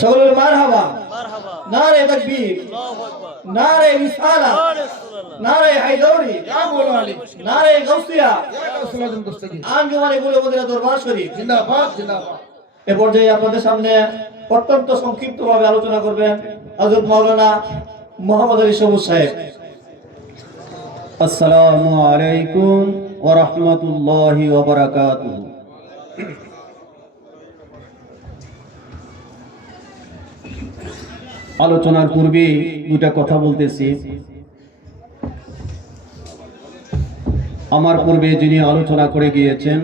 সকলের মারহাবা, নারে তাকবীর, নারে রিসালা, নারে হায়দারি, নারে গাউসিয়া, আঞ্জুমানে গুলবদিনা দরবার শরীফ জিন্দাবাদ জিন্দাবাদ। এ পর্যায়ে আপনাদের সামনে অত্যন্ত সংক্ষিপ্তভাবে আলোচনা করবেন হযরত মাওলানা মোহাম্মদ আলী সবুজ সাহেব। আসসালামু আলাইকুম ওয়া রাহমাতুল্লাহি ওয়া বারাকাতুহু। আলোচনার পূর্বে দুটা কথা বলতেছি। আমার পূর্বে যিনি আলোচনা করে গিয়েছেন,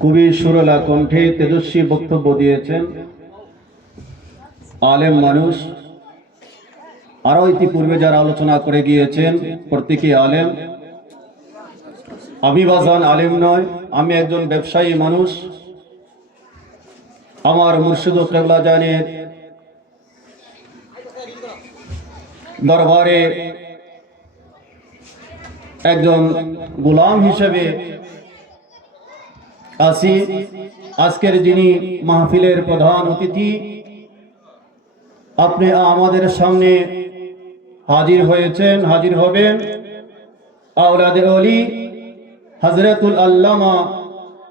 খুবই সুরেলা কণ্ঠে তেজস্বী বক্তব্য দিয়েছেন, আলেম মানুষ। আরো ইতিপূর্বে যারা আলোচনা করে গিয়েছেন প্রত্যেকে আলেম। আমি বাজান আলেম নয়, আমি একজন ব্যবসায়ী মানুষ। আমার মুর্শিদ ও কেবলা জানের দরবারে একজন গোলাম হিসেবে আছি। আজকের যিনি মাহফিলের প্রধান অতিথি, আপনি আমাদের সামনে হাজির হয়েছেন, হাজির হবেন আওলাদে ওলি হযরতুল আল্লামা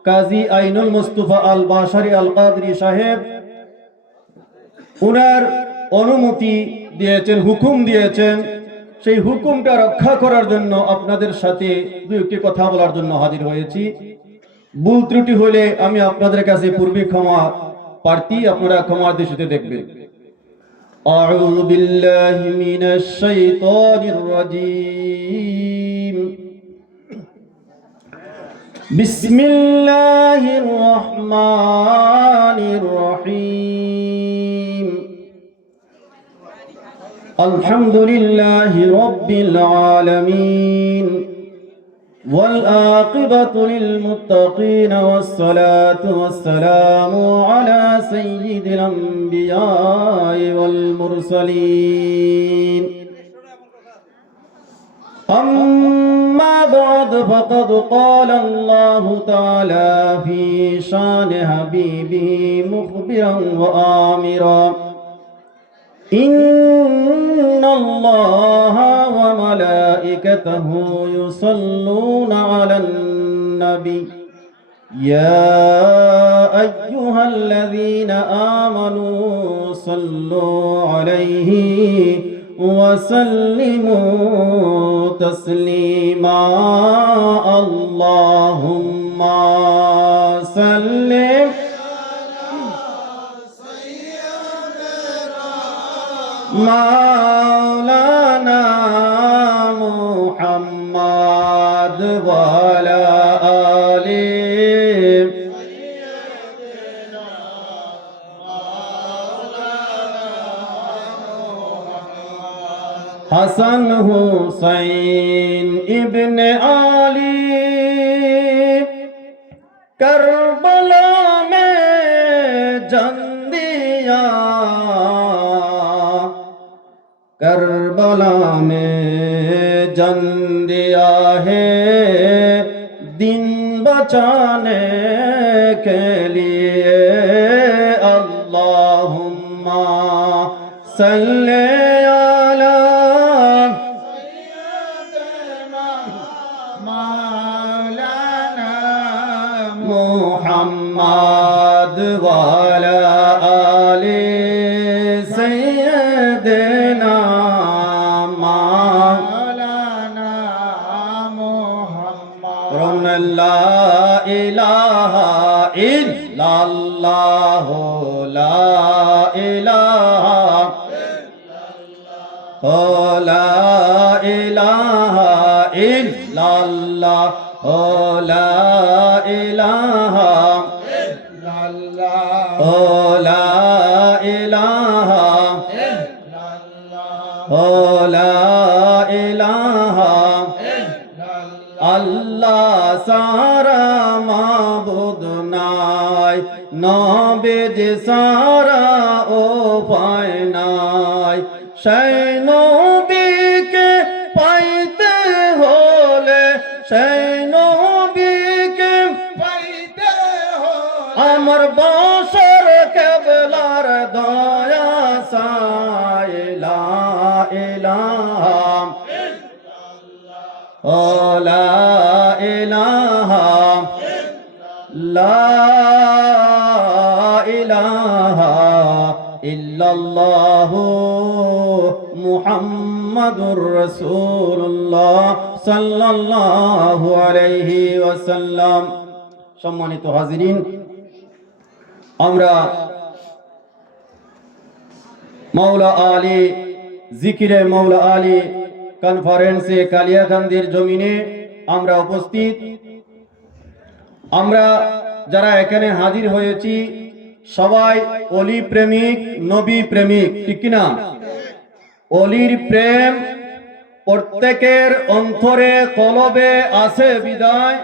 কাজী আইনুল মুস্তাফা আল বাশারি আল কাদরি সাহেব। উনার অনুমতি দিয়েছেন, হুকুম দিয়েছেন, সেই হুকুমটা রক্ষা করার জন্য আপনাদের সাথে দুই একটি কথা বলার জন্য হাজির হয়েছি। ভুল ত্রুটি হলে আমি আপনাদের কাছে পূর্বে ক্ষমা প্রার্থী, আপনারা ক্ষমার দৃষ্টিতে দেখবেন। أعوذ بالله من الشيطان الرجيم بسم الله الرحمن الرحيم الحمد لله رب العالمين والعاقبة للمتقين والصلاة والسلام على سيد الأنبياء والمرسلين أما بعد فقد قال الله تعالى في شان حبيبه مخبرا وآمرا إن الله وملائكته يصلون على النبي يا أيها الذين آمنوا صلوا عليه وسلموا تسليما اللهم صل مولانا محمد وعلى آله حسن حسین ابن علی کربلا میں جنم دیا، کربلا میں جنم دیا ہے دین بچانے کے لیے اللہم صلی علی سیدنا مولانا محمد وعلی آل سیدنا مولانا محمد لا الہ الا اللہ لا الہ لا الہ الا اللہ لا الہ الا اللہ لا الہ الا اللہ لا الہ আল্লাহ সারা মাবুদ নাই, নবী সারা উপায় নাই। সেই নবীকে পাইতে হলে, সেই নবীকে পাইতে হলে আমার বসর কেবলার দয়া সাইলা ইলাহা ও লা ইলাহা লা ইলাহা ইল্লাল্লাহু মুহাম্মাদুর রাসূলুল্লাহ সাল্লাল্লাহু আলাইহি ওয়াসাল্লাম। সম্মানিত হাজিরিন, আমরা মাওলা আলী জিকিরে মাওলা আলী কনফারেন্সে কালিয়াকান্দির জমিনে আমরা উপস্থিত। আমরা যারা এখানে হাজির হয়েছি সবাই অলি প্রেমিক, নবী প্রেমিক, ঠিক কিনা? অলির প্রেম প্রত্যেকের অন্তরে কলবে আছে বিদায়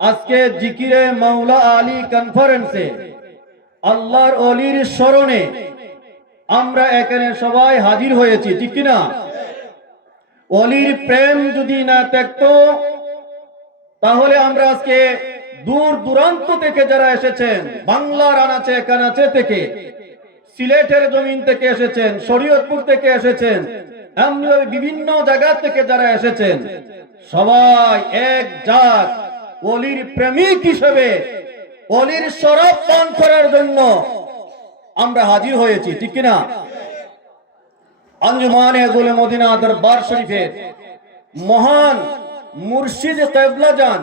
আজকে জিকিরে মাওলা আলী কনফারেন্সে আল্লাহর অলির স্মরণে আমরা এখানে সবাই হাজির হয়েছি, ঠিক কিনা? অলির প্রেম যদি না থাকতো তাহলে আমরা আজকে দূর দূরান্ত থেকে যারা এসেছেন, বাংলার আনাচে কানাচে থেকে, সিলেটের জমিন থেকে এসেছেন, শরীয়তপুর থেকে এসেছেন, এমনিভাবে বিভিন্ন জায়গা থেকে যারা এসেছেন, সবাই এক জাত অলির প্রেমিক হিসেবে অলির শরফ পান করার জন্য আমরা হাজির হয়েছি, ঠিক কিনা? আঞ্জুমানে গুলে মদিনা দরবার শরীফের মহান মুর্শিদ কিবলা জান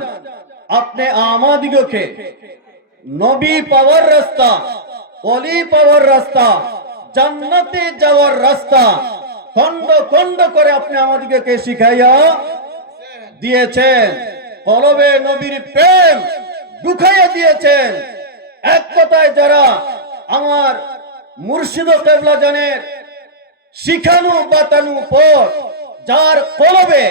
আপনি আমাদিগকে নবী পাওয়ার রাস্তা, অলি পাওয়ার রাস্তা, জান্নাতে যাওয়ার রাস্তা খন্ড খন্ড করে আপনি আমাদিগকে শিখাইয়া দিয়েছেন। কলবে নবীর প্রেম ঢুকাইয়া দিয়েছেন। এক কথায় যারা আমার মুর্শিদ কিবলা জানের শিখানো বাতানো পথ যার কলবে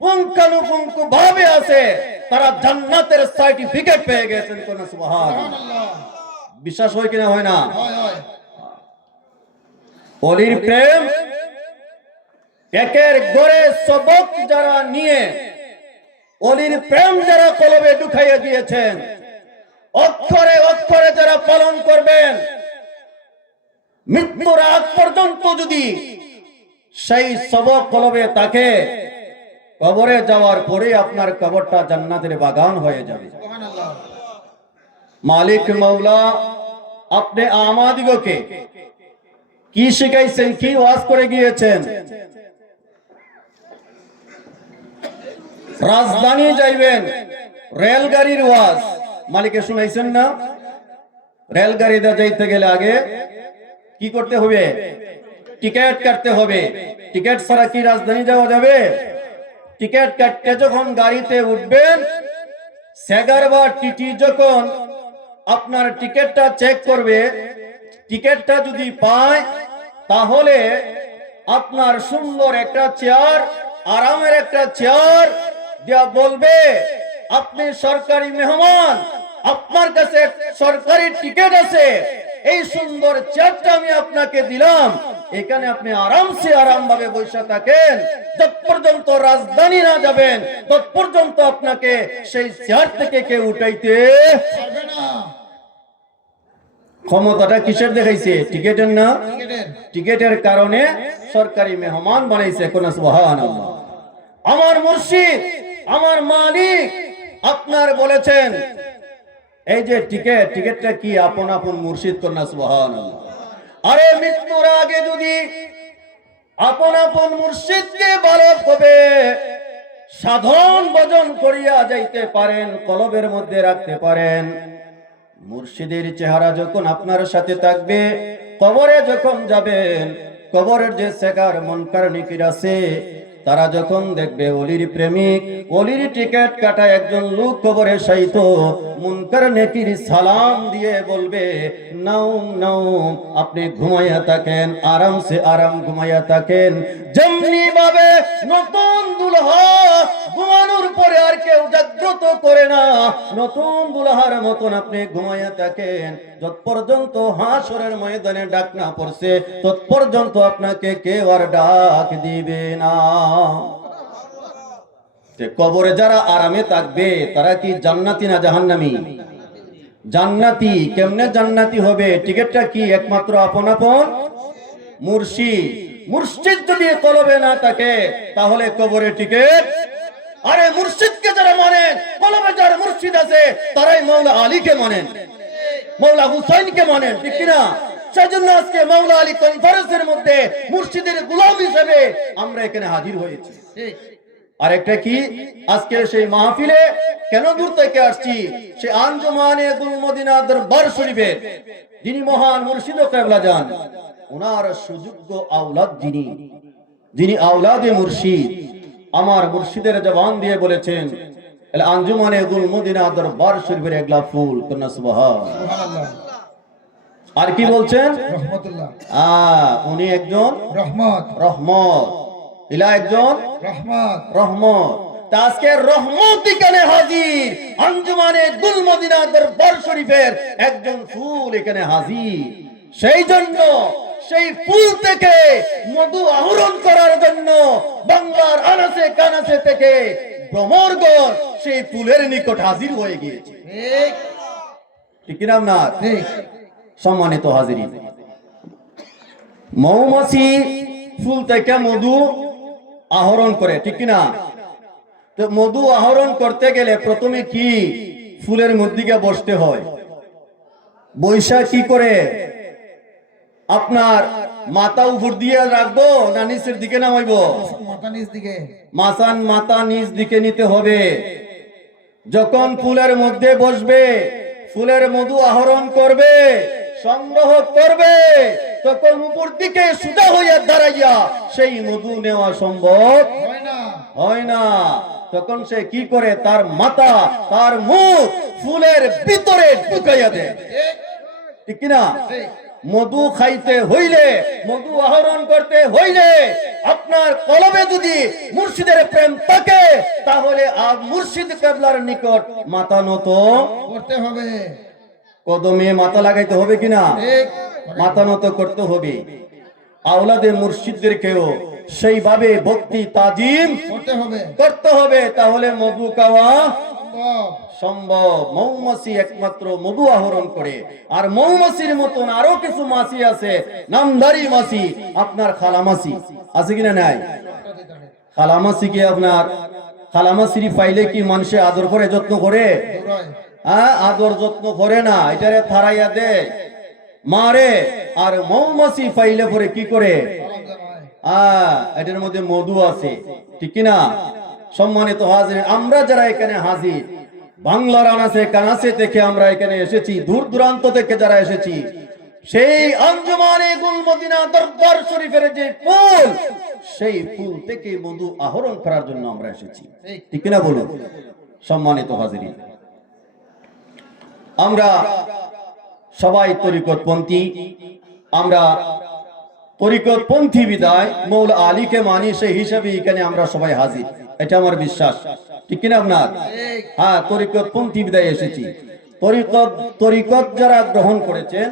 পুঙ্খানুপুঙ্খ ভাবে আছে তারা জান্নাতের সার্টিফিকেট পেয়ে গেছেন। কোন সুবহানাল্লাহ। বিশ্বাস হয় কিনা? হয় না? অলির প্রেম একের গড়ে সবক যারা নিয়ে অলির প্রেম যারা কলবে ঢুকাইয়া দিয়েছেন, অক্ষরে অক্ষরে যারা পালন করবেন, মৃত্যুর আগ পর্যন্ত যদি সেই সবক কলবে থাকে, কবরে যাওয়ার পরে আপনার কবরটা জান্নাতের বাগান হয়ে যাবে। মালিক মাওলা আপনি আমাদিগকে কি শিখাইছেন, কি ওয়াজ করে গিয়েছেন? রাজধানী যাইবেন, রেলগাড়ির ওয়াজ মালিকে শুনাইছেন না? রেলগাড়িতে যাইতে গেলে আগে কি করতে হবে? টিকিট কাটতে হবে। টিকিট ছাড়া কি রাজধানী যাওয়া যাবে? টিকিট কাটতে যখন গাড়িতে উঠবেন, সেগার বা টিটি যখন আপনার টিকিটটা চেক করবে, টিকিটটা যদি পায় তাহলে আপনার সুন্দর একটা চেয়ার, আরামের একটা চেয়ার দিয়া বলবে আপনি সরকারি মেহমান, আপনার কাছে সরকারি টিকিট আছে, এই সুন্দর চেয়ারটা আমি আপনাকে দিলাম, এখানে আপনি আরামসে আরাম ভাবে বসে থাকেন, যত পর্যন্ত রাজধানী না যাবেন তত পর্যন্ত আপনাকে সেই চেয়ার থেকে কেউ উঠাইতে পারবে না। ক্ষমতাটা কিসের দেখাইছে? টিকিটের না? টিকিটের কারণে সরকারি মেহমান বানাইছে। কোন সুবহানাল্লাহ। আমার মুর্শিদ, আমার মালিক আপনার বলেছেন এই যে টিকিটটা কি আপন আপন মুর্শিদ। কোন সুবহানাল্লাহ। আরে মৃত্যুর আগে যদি আপন আপন মুর্শিদকে ভালোভাবে সাধন ভজন করিয়া যাইতে পারেন, কলবের মধ্যে রাখতে পারেন, মুর্শিদের চেহারা যখন আপনার সাথে থাকবে, কবরে যখন যাবেন, কবরের যে সেকার মুনকার নিকির আছে তারা যখন দেখবে অলির প্রেমিক, অলির টিকিট কাটা একজন লোক কবরে শায়িত, মুনকার নেকির সালাম দিয়ে বলবে নাউম নাউম, আপনি ঘুমাইয়া থাকেন, আরামসে আরাম ঘুমাইয়া থাকেন। যেমনি ভাবে নতুন দুলহা ঘুমানোর পরে আর কেউ জাগ্রত করে না, নতুন দুলহার মতন আপনি ঘুমাইয়া থাকেন, যত পর্যন্ত হাসরের ময়দানে ডাক না পড়ছে তত পর্যন্ত আপনাকে কেউ আর ডাক দিবে না। কবরে যারা আরামে থাকবে তারা কি জান্নাতি না জাহান্নামী? জান্নাতি। কেমনে জান্নাতি হবে? টিকিটটা কি? একমাত্র আপন আপন মুর্শিদ। মুর্শিদ যদি কলবে না থাকে তাহলে কবরে টিকিট। আরে মুর্শিদকে যারা মানেন, কলবে যার মুর্শিদ আছে তারাই মাওলা আলীকে মানেন, মাওলা হুসাইনকে মানেন, ঠিক কিনা? সেজন্য আজকে মাওলা আলী কনফারেন্সের মধ্যে মুর্শিদের গোলাম হিসেবে আমরা এখানে হাজির হয়েছি। আরেকটা কি, আজকে সেই মাহফিলে কেন দূর থেকে আসছি? সে আঞ্জুমানে গুল মদিনা দরবার শরীফের যিনি মহান মুর্শিদ ও কেবলা যান, ওনার সুযোগ্য আওলাদ যিনি আওলাদে মুর্শিদ, আমার মুর্শিদের জবান দিয়ে বলেছেন আঞ্জুমানে গুল মদিনা দরবার শরীফের একলা ফুল কন্যা সুবহানাল্লাহ। আর কি বলছেন? রহমতুল্লাহ। উনি একজন রহমত। রহমত, ইলা একজন রহমত। রহমত। তা আজকে রহমত এখানে হাজির, আঞ্জুমানে গুল মদিনা দরবার শরীফের একজন ফুল এখানে হাজির। সেই জন্য সেই ফুল থেকে মধু আহরণ করার জন্য বাংলার আনাচে কানাচে থেকে ভ্রমরগণ সেই ফুলের নিকট হাজির হয়ে গিয়েছে, ঠিক ঠিক কিনা না? ঠিক। সম্মানিত হাজিরিন, মৌমাছি ফুল থেকে মধু আহরণ করে, ঠিক কিনা? তো মধু আহরণ করতে গেলে প্রথমে কি ফুলের মধ্যে বসতে হয়। বৈশা কি করে? আপনার মাথা উপর দিয়ে রাখবো না নিচের দিকে নামাইবো? মাথা নিচ দিকে। মাথা নিচ দিকে নিতে হবে। যখন ফুলের মধ্যে বসবে, ফুলের মধু আহরণ করবে, সংগ্রহ করবে, তখন উপর দিকে সোজা হইয়া দাঁড়াইয়া সেই মধু নেওয়া সম্ভব হয় না। তখন সে কি করে? তার মাথা, তার মুখ ফুলের ভিতরে ঢুকাইয়া দেয়, ঠিক কিনা? মধু খাইতে হইলে, মধু আহরণ করতে হইলে আপনার কলবে যদি মুর্শিদের প্রেম থাকে তাহলে মুর্শিদ কেবলার নিকট মাথা নত করতে হবে, কদমে মাথা লাগাইতে হবে কিনা? ঠিক। মাথা নত করতে হবে। আওলাদে মুর্শিদদেরকেও সেইভাবে ভক্তি তাজিম করতে হবে, তাহলে মধু খাওয়া সম্ভব। মৌমাছি একমাত্র মধু আহরণ করে। আর মৌমাছির মতন আরো কিছু মাছি আছে, নামদারি মাছি, আপনার খালামাছি আছে কিনা? নাই। খালামাছি কি আপনার খালামাছির পাইলে কি মানুষে আদর করে, যত্ন করে? আদর যত্ন করে না, এটারে থারাইয়া দে, মারে। আর মৌমাছি পাইলে পরে কি করে? এটার মধ্যে মধু আছে, ঠিক কিনা? সম্মানিত হাজির, আমরা যারা এখানে হাজির, বাংলার আনাচে কানাচে থেকে আমরা এখানে এসেছি, দূর দূরান্ত থেকে যারা এসেছি, সেই আঞ্জুমানে গুল মদিনা দরবার শরীফের যে ফুল, সেই ফুল থেকে মধু আহরণ করার জন্য আমরা এসেছি, ঠিক কিনা বলুন? সম্মানিত হাজির, আমরা সবাই তরিকতপন্থী। আমরা তরিকতপন্থী বিদায় মৌলা আলীকে মানি, সেই হিসাবে এখানে আমরা সবাই হাজির, এটা আমার বিশ্বাস, ঠিক কিনা আপনার? হ্যাঁ, তরিকতপন্থী বিদায় এসেছি। তরিকত যারা গ্রহণ করেছেন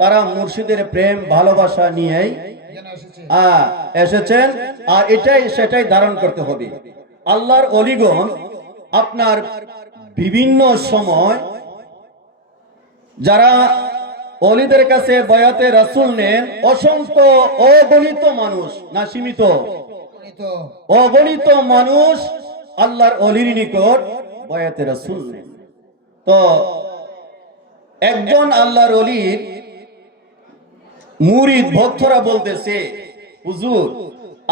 তারা মুর্শিদের প্রেম ভালোবাসা নিয়েই এসেছেন, আর এটাই সেটাই ধারণ করতে হবে। আল্লাহর অলিগণ আপনার বিভিন্ন সময় যারা অলিদের কাছে বয়াতে রাসূল নেন, অসংখ্য অগণিত মানুষ, না সীমিত, অগণিত মানুষ আল্লাহর অলির নিকট বয়াতে রাসূল নেন। তো একজন আল্লাহর অলির মুরিদ ভক্তরা বলতেছে, হুজুর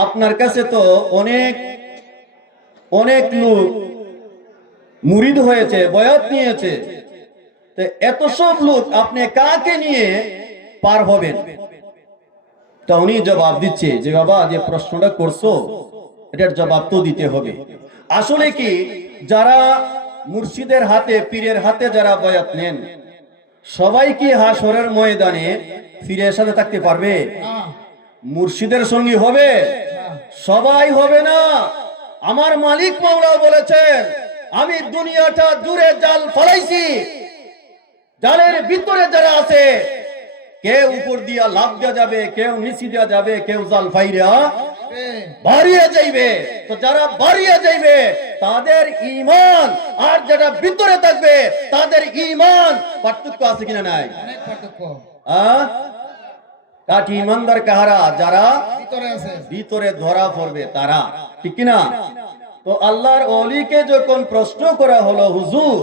আপনার কাছে তো অনেক অনেক লোক মুরিদ হয়েছে, বয়াত নিয়েছে, তো এত সব লোক আপনি কাকে নিয়ে পার হবেন? তা উনি জবাব দিচ্ছে যে বাবা, যে প্রশ্নটা করছো এটার জবাব তো দিতে হবে। আসলে কি, যারা মুর্শিদের হাতে, পীরের হাতে যারা বয়াত নেন, সবাই কি হাসরের ময়দানে ফিরে সাথে থাকতে পারবে? মুর্শিদের সঙ্গী হবে? সবাই হবে না। আমার মালিক মাওলা বলেছেন, আমি দুনিয়াটা দূরে জাল ফলাইছি, জালের ভিতরে যারা আছে কেউ উপর দিয়া লাভ দেওয়া যাবে, কেউ নিচি দেওয়া যাবে, কেউ জাল ফাইরা এ, বাড়িয়ে যাইবে। তো যারা বাড়িয়ে যাইবে তাদের ঈমান আর যারা ভিতরে থাকবে তাদের ঈমান পার্থক্য আছে কিনা নাই? অনেক পার্থক্য কাঠি ইমানদার কাহারা? যারা ভিতরে আছে। ভিতরে ধরা পড়বে তারা, ঠিক কিনা? তো আল্লাহর ওলিকে যখন প্রশ্ন করা হলো, হুজুর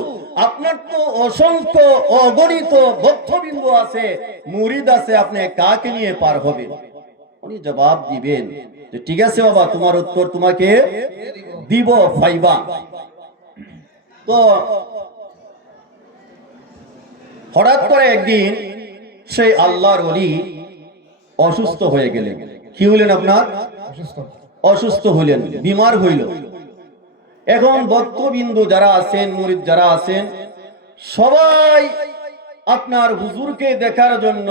আপনার তো অসংখ্য অগণিত ভক্তবৃন্দ আছে, মুরিদ আছে, আপনি কাকে নিয়ে পার হবেন? উনি জবাব দিবেন যে ঠিক আছে বাবা, তোমার উত্তর তোমাকে দিব ফাইবা। তো হঠাৎ করে একদিন সেই আল্লাহর ওলি অসুস্থ হয়ে গেলেন। কি হলেন আপনার? অসুস্থ। অসুস্থ হইলেন, বিমার হইল। এখন ভক্তবিন্দু যারা আছেন, মুরিদ যারা আছেন, সবাই আপনার হুজুরকে দেখার জন্য,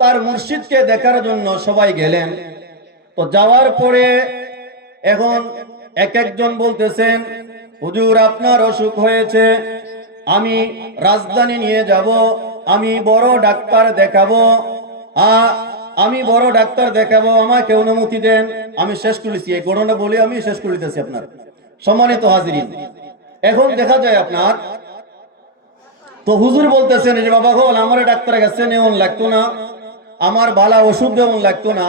তার মুর্শিদকে দেখার জন্য সবাই গেলেন। তো যাওয়ার পরে এখন এক একজন বলতেছেন, হুজুর আপনার অসুখ হয়েছে, আমি রাজধানী নিয়ে যাব, আমি বড় ডাক্তার দেখাবো, আমি বড় ডাক্তার দেখাবো, আমাকে অনুমতি দেন। আমি শেষ করেছি এই ঘটনা বলে, আমি শেষ করে দিতেছি আপনার সম্মানিত হাজিরিন। এখন দেখা যায় আপনার, তো হুজুর বলতেছেন যে বাবা গো, আমার ডাক্তারের কাছে নেওয়ান লাগতো না, আমার ভালো ওষুধ দেওয়ান লাগতো না,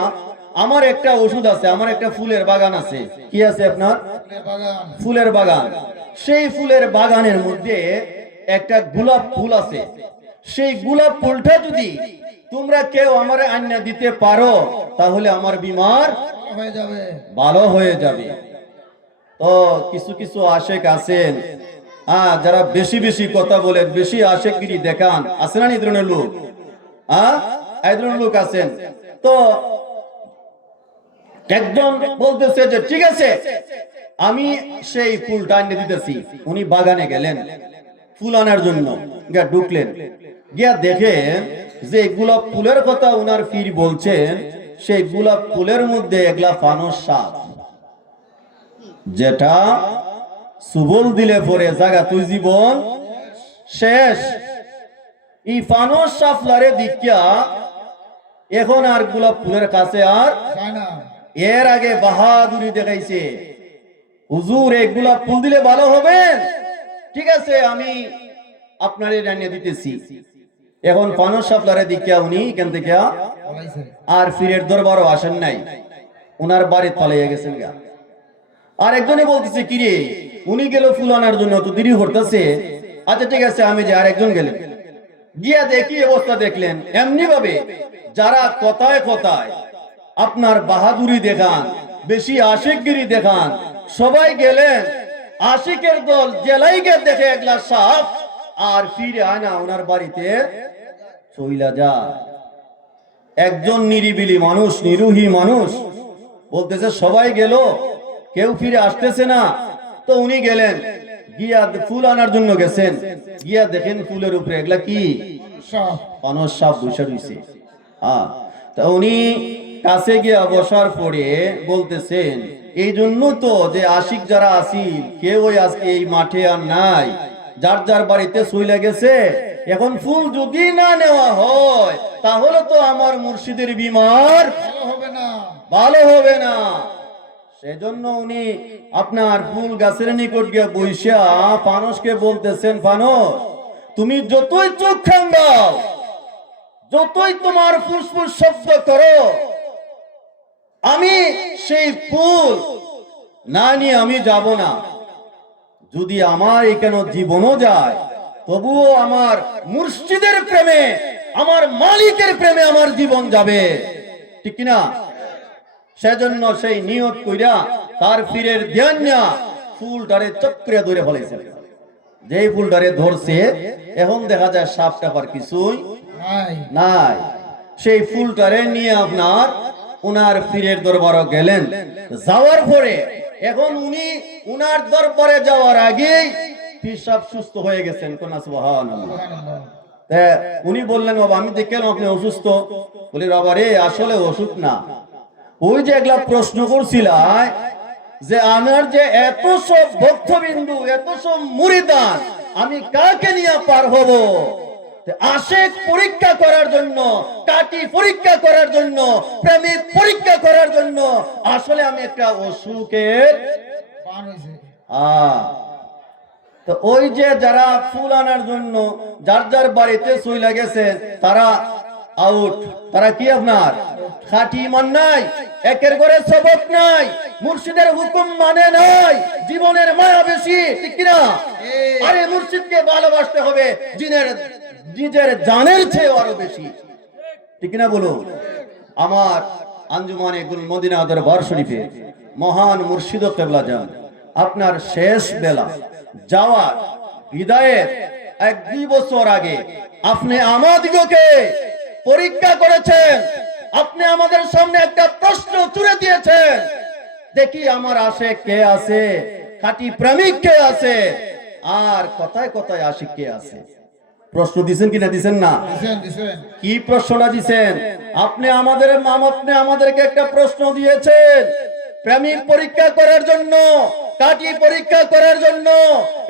আমার একটা ওষুধ আছে, আমার একটা ফুলের বাগান আছে। কি আছে আপনার? বাগান। ফুলের বাগান। সেই ফুলের বাগানের মধ্যে একটা গোলাপ ফুল আছে। সেই গোলাপ ফুলটা যদি তোমরা কেউ আমারে আন্না দিতে পারো তাহলে আমার বিমার হয়ে যাবে, ভালো হয়ে যাবে। তো কিছু কিছু আশেক আছেন, যারা বেশি বেশি কথা বলেন, বেশি আশেকগিরি দেখান, আছে না এই ধরনের লোক? এই ধরনের লোক আছেন। তো একজন বলতেছে যে ঠিক আছে, আমি সেই ফুলটা এনে দিতেছি। উনি বাগানে গেলেন ফুল আনার জন্য, গিয়া ঢুকলেন, গিয়া দেখেন যে গোলাপ ফুলের কথা উনার পীর বলছেন, সেই গোলাপ ফুলের মধ্যে এগুলা ফানস সাপ, যেটা সুবল দিলে পরে জায়গা তুই জীবন শেষ। এই ফানস সাপলারে দিকিয়া এখন আর গোলাপ ফুলের কাছে আর যায় না। এর আগে বাহাদুরি দেখাইছে, হুজুর এই গোলাপ ফুল দিলে ভালো হবে, ঠিক আছে আমি আপনারে জানিয়ে দিতেছি। এখন ফানস সাপলারে দিকিয়া উনি এখান থেকে বলাইছে। আর ফিরের দরবারও আসেন নাই, উনার বাড়ি পালাইয়া গেছেন গা। আর একজনে বলতেছে কিরে, উনি গেল ফুল আনার জন্য, তো দেরি করতেছে, আচ্ছা ঠিক আছে আমি যে। আর একজন গেলেন, গিয়া দেখি অবস্থা দেখলেন এমনি ভাবে, যারা কথায় কথায় আপনার বাহাদুরি দেখান, বেশি আশিকগিরি দেখান, সবাই গেলেন। আশিকের দল জেলাই গে দেখে এক গ্লাস সাপ, আর ফিরে আয় না, ওনার বাড়িতে চইলা যায়। একজন নিরিবিলি মানুষ, নিরুহী মানুষ বলতেছে সবাই গেল, কেউ ফিরে আসতেছে না। তো উনি গেলেন, গিয়া ফুল আনার জন্য গেছেন, গিয়া দেখেন ফুলের উপরে এগুলা কি? সাপ। ফানস সাপ বসে রইছে। তা উনি কাছে গিয়া বসার পরে বলতেছেন, এই জন্য তো যে আশিক যারা আসিল কেউ আজকে এই মাঠে আর নাই, যার যার বাড়িতে চইলা গেছে। এখন ফুল যদি না নেওয়া হয় তাহলে তো আমার মুর্শিদের বিমার ভালো হবে না। ভালো হবে না। সেজন্য উনি আপনার ফুল গাছের নিকট গিয়ে বইসা ফানসকে বলতেছেন, ফানস তুমি যতই চোখ খাঙ্গাও, যতই তোমার ফুসফুস শব্দ করো, আমি সেই ফুল না নিয়ে আমি যাব না। যদি আমার এখানে জীবনও যায় তবুও আমার মুর্শিদের প্রেমে, আমার মালিকের প্রেমে আমার জীবন যাবে, ঠিক কিনা? সেজন্য সেই নিয়ত কইরা তার পীরের ধ্যান নিয়া ফুলটারে চক্রে ধরে ফেলেছে। যেই ফুলটারে ধরছে, এখন দেখা যায় সাপ টাপার কিছুই নাই। নাই। সেই ফুলটারে নিয়ে আপনার উনার পীরের দরবারে গেলেন। যাওয়ার পরে এখন উনি উনার দরবারে যাওয়ার আগেই পীর সাহেব সুস্থ হয়ে গেছেন। কোন সুবহানাল্লাহ। উনি বললেন, বাবা আমি দেখলাম আপনি অসুস্থ। বলি বাবা রে, আসলে অসুখ না, ওই যে একলা প্রশ্ন করছিলাম যে আমার যে এত সব ভক্তবিন্দু, এত সব মুরিদান, আমি কাকে নিয়ে পার হব? আশিক পরীক্ষা করার জন্য, কাটি পরীক্ষা করার জন্য, প্রেমিক পরীক্ষা করার জন্য আসলে আমি একটা অসুখের পান হইছে। তো ওই যে যারা ফুল আনার জন্য যার যার বাড়িতে চলে গেছে তারা আউট। তারা কি আপনার খাঁটি ইমান নাই, একের ঘরে সবক নাই, মুর্শিদের হুকুম মানে নাই, জীবনের মায়া বেশি, ঠিক কিনা? আরে মুর্শিদকে ভালোবাসতে হবে নিজের জানের চেয়ে আরো বেশি, ঠিক কিনা বলুন? আমার আঞ্জুমানে গুল মদিনা দরবার শরীফে মহান মুর্শিদ কেবলা যান আপনার শেষ বেলা যাওয়ার বিদায়ের 1-2 বছর আগে আপনি আমাদিগকে পরীক্ষা করেছেন। আপনি আমাদের সামনে একটা প্রশ্ন ছুড়ে দিয়েছেন, দেখি আমার আশিক কে আছে, খাঁটি প্রেমিক কে আছে, আর কথায় কথায় আশিক কে আছে। প্রশ্ন দিছেন কিনা? দিছেন না? দিছেন। কি প্রশ্নটা দিছেন? আপনি আমাদেরকে একটা প্রশ্ন দিয়েছেন প্রেমিক পরীক্ষা করার জন্য, কাটি পরীক্ষা করার জন্য,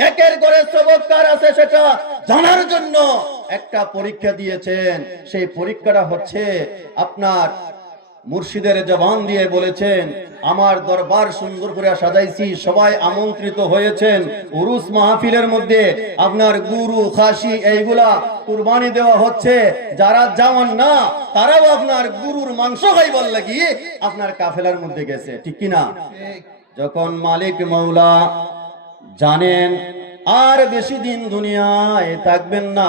একের ঘরে সবকার আছে সেটা জানার জন্য একটা পরীক্ষা দিয়েছেন। সেই পরীক্ষাটা হচ্ছে আপনার মুর্শিদের জবান দিয়ে বলেছেন, আমার দরবার সুন্দর করে সাজাইছি, সবাই আমন্ত্রিত হয়েছেন, উরুস মাহফিলের মধ্যে আপনার গুরু খাসি এইগুলা কুরবানি দেওয়া হচ্ছে, যারা যাওয়ান না তারাও আপনার গুরুর মাংস খাইবার লাগি আপনার কাফেলার মধ্যে গেছে, ঠিক কিনা? যখন মালিক মৌলা জানেন আর বেশি দিন দুনিয়ায় থাকবেন না,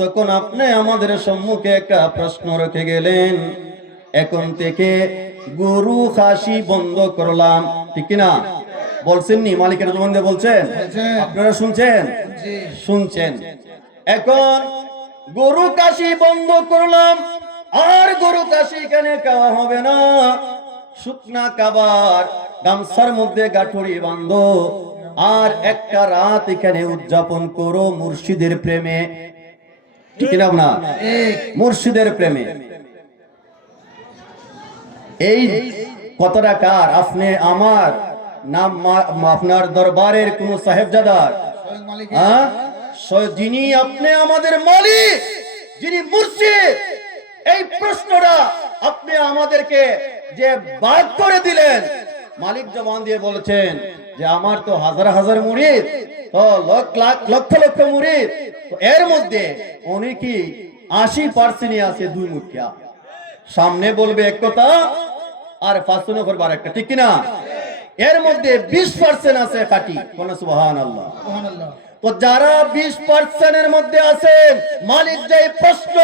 তখন আপনি আমাদের সম্মুখে একটা প্রশ্ন রেখে গেলেন, এখন থেকে গরু খাসি বন্ধ করলাম, ঠিক কিনা? বলছেন নি? মালিকের জবান দিয়ে বলছেন, আপনারা শুনছেন? শুনছেন। এখন গরু কাশি বন্ধ করলাম, আর গরু কাশি এখানে খাওয়া হবে না, শুকনা খাবার গামছার মধ্যে গাঠুরি বাঁধো, আর একটা রাত এখানে উদযাপন করো মুর্শিদের প্রেমে, ঠিক কিনা? না মুর্শিদের প্রেমে। এই কথাটা কার? আপনি আমার নাম আপনার দরবারের কোন সাহেবজাদার? যিনি আপনি আমাদের মালিক, যিনি মুর্শিদ, এই প্রশ্নটা আপনি আমাদেরকে যে বাদ করে দিলেন, মালিক জবান দিয়ে বলেছেন যে আমার তো হাজার হাজার মুরিদ, তো লক্ষ লক্ষ মুরিদ, এর মধ্যে উনি কি 80% আছে 2 মুখিয়া, সামনে বলবে এক কথা আর ফাসুনো করবার একটা, ঠিক কিনা? এর মধ্যে 20% আছে খাঁটি, কোন সুবহানাল্লাহ। তো যারা 20% এর মধ্যে আছেন, মালিক যে প্রশ্ন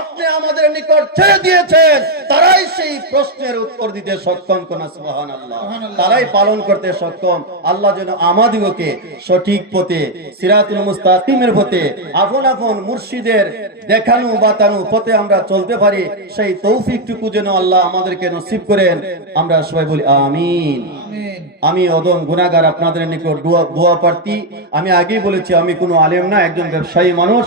আপনি আমাদের নিকট ছেড়ে দিয়েছেন, তারাই সেই প্রশ্নের উত্তর দিতে সক্ষম, কোন সুবহানাল্লাহ। তারাই পালন করতে সক্ষম। আল্লাহ যেন আমাদিগকে সঠিক পথে, সিরাতুল মুস্তাকিমের পথে, আপন আপন মুর্শিদের দেখানো বাতানো পথে আমরা চলতে পারি, সেই তৌফিকটুকু যেন আল্লাহ আমাদেরকে নসিব করেন। আমরা সবাই বলি আমিন। আমি অদম গুনাহগার, আপনাদের নিকট দোয়া প্রার্থী। আমি আগেই বলেছি আমি কোনো আলেম না, একজন ব্যবসায়ী মানুষ।